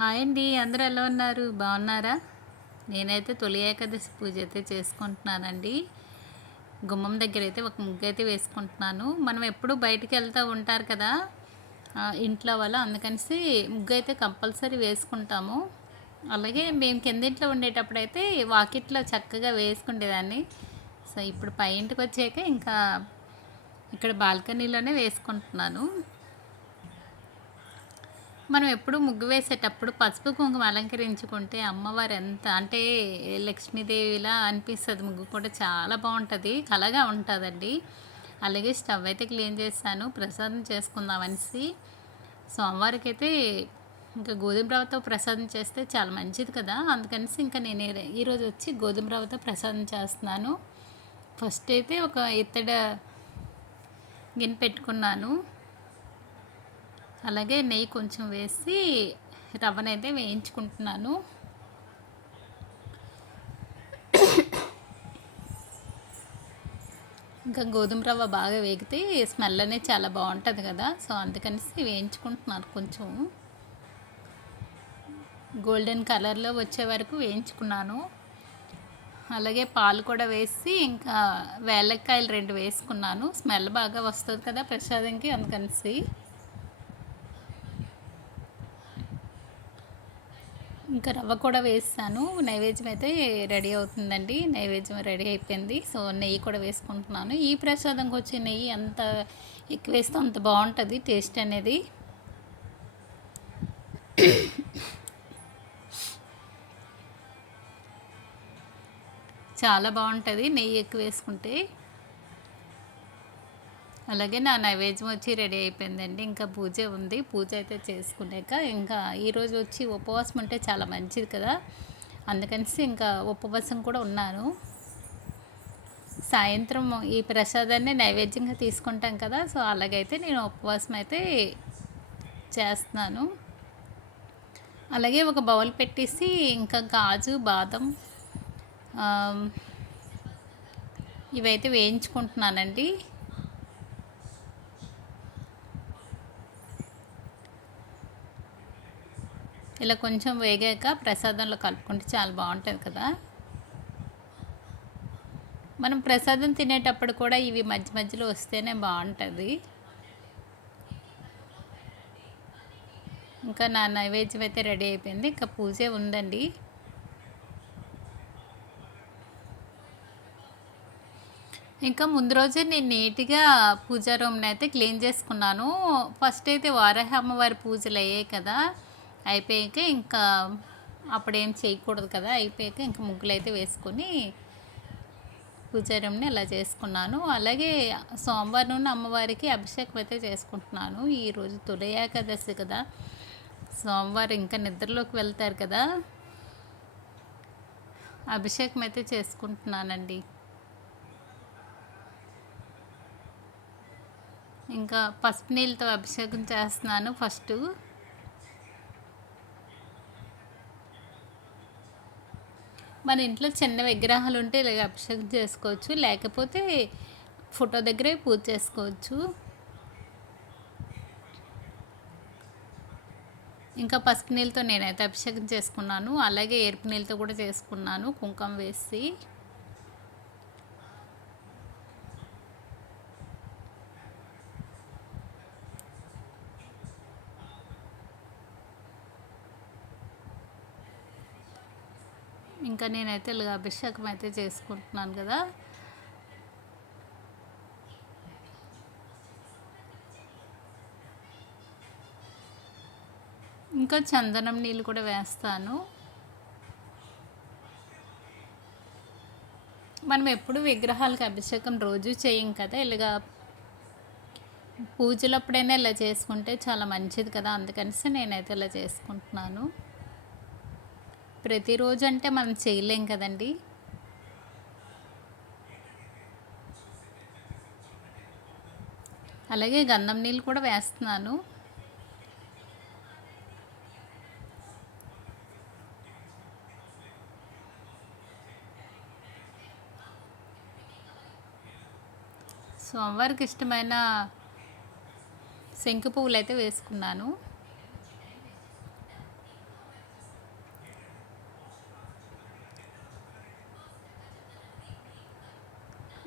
Hi అండి అందరూ ఎలా ఉన్నారు? బాగున్నారా? నేనైతే తొలి ఏకాదశి పూజ అయితే చేసుకుంటున్నానండి. గుమ్మం దగ్గర అయితే ఒక ముగ్గు అయితే వేసుకుంటున్నాను. మనం ఎప్పుడు బయటికి వెళ్తూ ఉంటారు కదా ఇంట్లో వాళ్ళు అందుకనేసి ముగ్గు అయితే కంపల్సరీ వేసుకుంటాము. అలాగే మేము కిందింట్లో ఉండేటప్పుడు అయితే వాకిట్లో చక్కగా వేసుకునేదాన్ని సో ఇప్పుడు పై ఇంటికి వచ్చాక ఇంకా ఇక్కడ బాల్కనీలోనే వేసుకుంటున్నాను. మనం ఎప్పుడు ముగ్గు వేసేటప్పుడు పసుపు కుంకుమ అలంకరించుకుంటే అమ్మవారు ఎంత అంటే లక్ష్మీదేవిలా అనిపిస్తుంది. ముగ్గు కూడా చాలా బాగుంటుంది కలగా ఉంటుందండి. అలాగే స్టవ్ అయితే క్లీన్ చేశాను ప్రసాదం చేసుకుందామనేసి సోమవారికి అయితే ఇంకా గోధుమ రవ్వతో ప్రసాదం చేస్తే చాలా మంచిది కదా. అందుకనేసి ఇంకా నేను ఈరోజు వచ్చి గోధుమ రవ్వతో ప్రసాదం చేస్తున్నాను. ఫస్ట్ అయితే ఒక ఇత్తడ గిన్నె పెట్టుకున్నాను. అలాగే నెయ్యి కొంచెం వేసి రవ్వనైతే వేయించుకుంటున్నాను. ఇంకా గోధుమ రవ్వ బాగా వేగితే స్మెల్ అనేది చాలా బాగుంటుంది కదా సో అందుకనేసి వేయించుకుంటున్నారు కొంచెం. గోల్డెన్ కలర్లో వచ్చే వరకు వేయించుకున్నాను. అలాగే పాలు కూడా వేసి ఇంకా వేలక్కాయలు రెండు వేసుకున్నాను. స్మెల్ బాగా వస్తుంది కదా ప్రసాదంకి అందుకనేసి. ఇంకా రవ్వ కూడా వేస్తాను. నైవేద్యం అయితే రెడీ అవుతుందండి. నైవేద్యం రెడీ అయిపోయింది. సో నెయ్యి కూడా వేసుకుంటున్నాను. ఈ ప్రసాదంకి వచ్చే నెయ్యి ఎంత ఎక్కువ వేస్తే అంత బాగుంటుంది టేస్ట్ అనేది? చాలా బాగుంటుంది. నెయ్యి ఎక్కువ వేసుకుంటే. అలాగే నా నైవేద్యం వచ్చి రెడీ అయిపోయిందండి. ఇంకా పూజ ఉంది. పూజ అయితే చేసుకున్నాక ఇంకా ఈరోజు వచ్చి ఉపవాసం ఉంటే చాలా మంచిది కదా. అందుకనేసి ఇంకా ఉపవాసం కూడా ఉన్నాను. సాయంత్రం ఈ ప్రసాదాన్ని నైవేద్యంగా తీసుకుంటాం కదా. సో అలాగైతే నేను ఉపవాసం అయితే చేస్తున్నాను. అలాగే ఒక బౌల్ పెట్టేసి ఇంకా గాజు బాదం ఇవైతే వేయించుకుంటున్నానండి. ఇలా కొంచెం వేగాక ప్రసాదంలో కలుపుకుంటే చాలా బాగుంటుంది కదా. మనం ప్రసాదం తినేటప్పుడు కూడా ఇవి మధ్య మధ్యలో వస్తేనే బాగుంటుంది. ఇంకా నా నైవేద్యం అయితే రెడీ అయిపోయింది. ఇంకా పూజే ఉందండి. ఇంకా ముందు రోజే నేను నీట్గా పూజా రూమ్ని అయితే క్లీన్ చేసుకున్నాను. ఫస్ట్ అయితే వారాహ అమ్మవారి పూజలు అయ్యాయి కదా. అయిపోయాక ఇంకా అప్పుడేం చేయకూడదు కదా అయిపోయాక ఇంకా ముగ్గులు అయితే వేసుకొని పూజారంని ఇలా అలా చేసుకున్నాను. అలాగే సోమవారం నుండి అమ్మవారికి అభిషేకం అయితే చేసుకుంటున్నాను. ఈరోజు తొలి ఏకాదశి కదా సోమవారం ఇంకా నిద్రలోకి వెళ్తారు కదా అభిషేకం అయితే చేసుకుంటున్నానండి. ఇంకా పసుపు నీళ్ళతో అభిషేకం చేస్తున్నాను ఫస్ట్. మన ఇంట్లో చిన్న విగ్రహాలు ఉంటే ఇలాగ అభిషేకం చేసుకోవచ్చు లేకపోతే ఫోటో దగ్గరే పూజ చేసుకోవచ్చు. ఇంకా పసుపు నీళ్ళతో నేనైతే అభిషేకం చేసుకున్నాను అలాగే ఎరుపు నీళ్ళతో కూడా చేసుకున్నాను కుంకుమ వేసి. ఇంకా నేనైతే ఇలాగ అభిషేకం అయితే చేసుకుంటున్నాను కదా. ఇంకా చందనం నీళ్ళు కూడా వేస్తాను. మనం ఎప్పుడు విగ్రహాలకు అభిషేకం రోజు చేయం కదా ఇలాగా పూజలప్పుడైనా ఇలా చేసుకుంటే చాలా మంచిది కదా అందుకనేసి నేనైతే ఇలా చేసుకుంటున్నాను. ప్రతిరోజు అంటే మనం చేయలేం కదండి. అలాగే గంధం నీళ్ళు కూడా వేస్తున్నాను. సోమవారికి ఇష్టమైన శంకు పువ్వులు అయితే వేసుకున్నాను.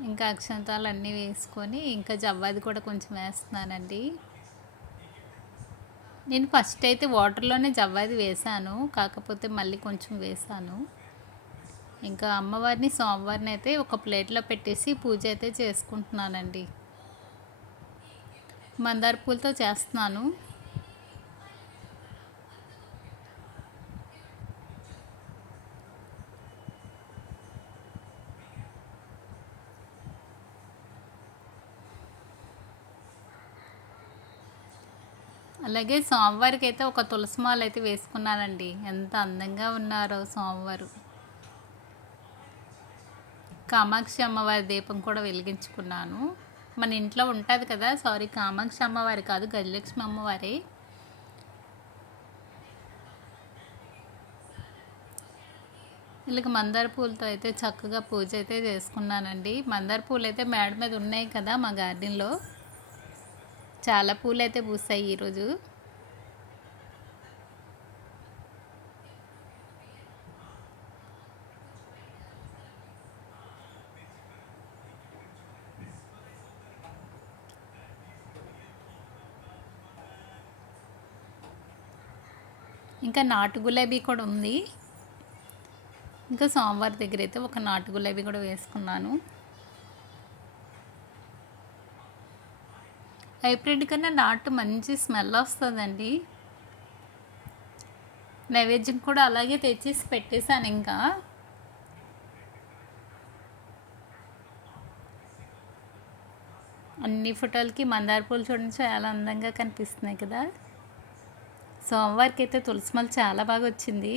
ఇంకా అక్షంతాలు అన్నీ వేసుకొని ఇంకా జవ్వాది కూడా కొంచెం వేస్తున్నానండి. నేను ఫస్ట్ అయితే వాటర్లోనే జవ్వాది వేసాను కాకపోతే మళ్ళీ కొంచెం వేసాను ఇంకా అమ్మవారిని సోమవారిని అయితే ఒక ప్లేట్లో పెట్టేసి పూజ అయితే చేసుకుంటున్నానండి. మందార పూలతో చేస్తున్నాను. అలాగే సోమవారికి అయితే ఒక తులసిమాల అయితే వేసుకున్నానండి ఎంత అందంగా ఉన్నారో సోమవారు కామాక్షి అమ్మవారి దీపం కూడా వెలిగించుకున్నాను. మన ఇంట్లో ఉంటుంది కదా సారీ కామాక్షి అమ్మవారి కాదు గజలక్ష్మి అమ్మవారి. వీళ్ళకి మందార పూలతో అయితే చక్కగా పూజ అయితే చేసుకున్నానండి. మందార పూలు అయితే మేడ మీద ఉన్నాయి కదా మా గార్డెన్లో. చాలా పూలు అయితే పూస్తాయి ఈరోజు. ఇంకా నాటు గులాబీ కూడా ఉంది. ఇంకా సోమవారి దగ్గర అయితే ఒక నాటు గులాబీ కూడా వేసుకున్నాను. హైబ్రిడ్ కన్నా నాటు మంచి స్మెల్ వస్తుందండి. నైవేద్యం కూడా అలాగే తెచ్చేసి పెట్టేశాను ఇంకా. అన్ని ఫోటోలకి మందార పూలు చూడండి చాలా అందంగా కనిపిస్తున్నాయి కదా. సోమవారికి అయితే తులసిమల చాలా బాగా వచ్చింది.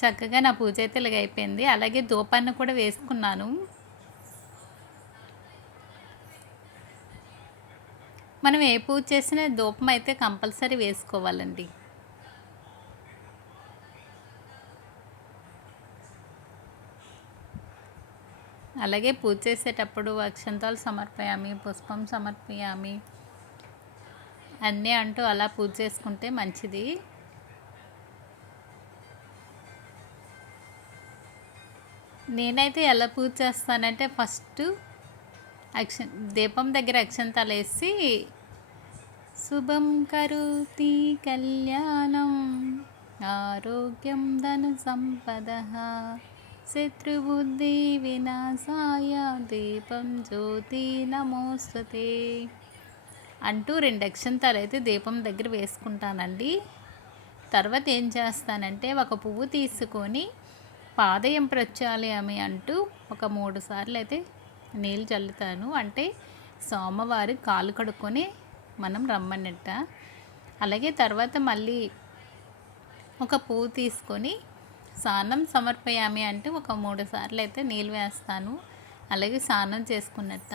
చక్కగా నా పూజ అయితే ఇలాగ అయిపోయింది అలాగే దూపాన్ని కూడా వేసుకున్నాను. మనం ఏ పూజ చేసినా దూపం అయితే కంపల్సరీ వేసుకోవాలండి. అలాగే పూజ చేసేటప్పుడు అక్షంతాలు సమర్పయామి పుష్పం సమర్పయామి అన్నీ అంటూ అలా పూజ చేసుకుంటే మంచిది. నేనైతే ఎలా పూజ చేస్తానంటే ఫస్ట్ అక్ష దీపం దగ్గర అక్షంతాలు వేసి శుభం కరోతి కళ్యాణం ఆరోగ్యం ధన సంపద శత్రుబుద్ధి వినాశాయ దీపం జ్యోతి నమోస్తుతే అంటూ రెండు అక్షంతాలు అయితే దీపం దగ్గర వేసుకుంటానండి. తర్వాత ఏం చేస్తానంటే ఒక పువ్వు తీసుకొని పాదయం ప్రత్యాలయమి అంటూ ఒక మూడు సార్లు అయితే నీళ్ళు చల్లుతాను. అంటే సోమవారం కాలు కడుక్కొని మనం రమ్మన్నట్ట. అలాగే తర్వాత మళ్ళీ ఒక పువ్వు తీసుకొని స్నానం సమర్పయామి అంటే ఒక మూడు సార్లు అయితే నీళ్ళు వేస్తాను. అలాగే స్నానం చేసుకున్నట్ట.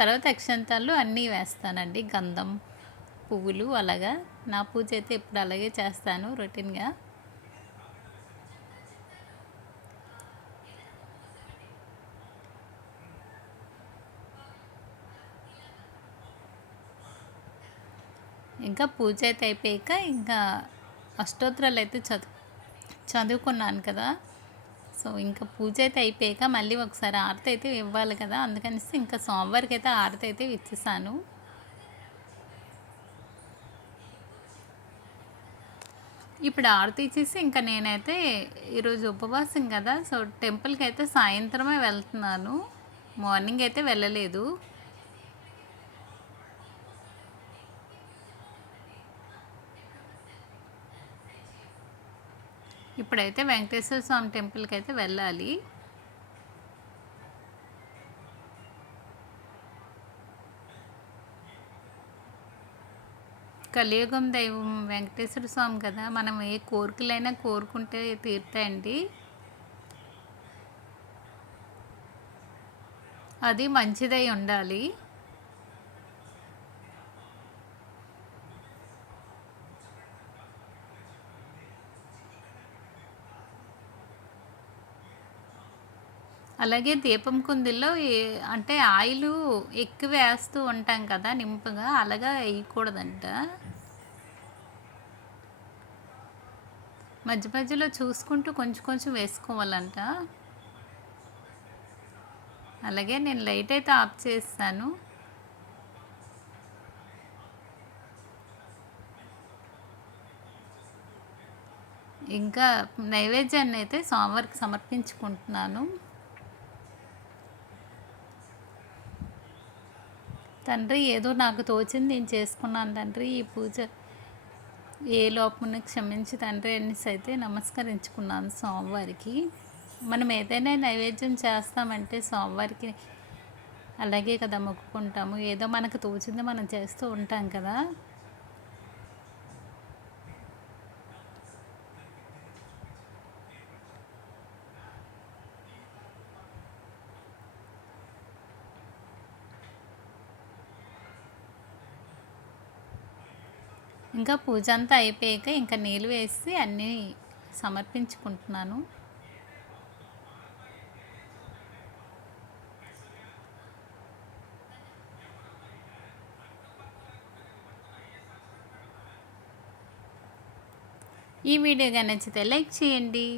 తర్వాత అక్షంతాలు అన్నీ వేస్తానండి. గంధం పువ్వులు అలాగా. నా పూజ అయితే ఇప్పుడు అలాగే చేస్తాను రొటీన్గా. ఇంకా పూజ అయితే అయిపోయాక ఇంకా అష్టోత్తరాలు అయితే చదువు చదువుకున్నాను కదా. సో ఇంకా పూజ అయితే అయిపోయాక మళ్ళీ ఒకసారి ఆరతి అయితే ఇవ్వాలి కదా. అందుకనేసి ఇంకా సోమవారికి అయితే ఆరతి అయితే ఇచ్చేసాను. ఇప్పుడు ఆరతి ఇచ్చేసి ఇంకా నేనైతే ఈరోజు ఉపవాసం కదా. సో టెంపుల్కి అయితే సాయంత్రమే వెళ్తున్నాను. మార్నింగ్ అయితే వెళ్ళలేదు. ఇప్పుడైతే వెంకటేశ్వర స్వామి టెంపుల్కి అయితే వెళ్ళాలి. కలియుగం దైవం వెంకటేశ్వర స్వామి కదా మనం ఏ కోరికలైనా కోరుకుంటే తీరుతాయండి. అది మంచిదై ఉండాలి. అలాగే దీపం కుందిల్లో అంటే ఆయిల్ ఎక్కువ వేస్తూ ఉంటాం కదా నింపుగా అలాగా వేయకూడదంట. మధ్య మధ్యలో చూసుకుంటూ కొంచెం కొంచెం వేసుకోవాలంట. అలాగే నేను లైట్ అయితే ఆఫ్ చేస్తాను. ఇంకా నైవేద్యాన్ని అయితే సోమవారికి సమర్పించుకుంటున్నాను. తండ్రి ఏదో నాకు తోచింది నేను చేసుకున్నాను తండ్రి ఈ పూజ ఏ లోపమును క్షమించి తండ్రి అనేసి అయితే నమస్కరించుకున్నాను స్వామివారికి. మనం ఏదైనా నైవేద్యం చేస్తామంటే స్వామివారికి అలాగే కదా మొక్కుకుంటాము. ఏదో మనకు తోచింది మనం చేస్తూ ఉంటాం కదా. ఇంకా పూజ అంతా అయిపోయాక ఇంకా నీళ్ళు వేసి అన్నీ సమర్పించుకుంటున్నాను. ఈ వీడియో కానీ నచ్చితే లైక్ చేయండి.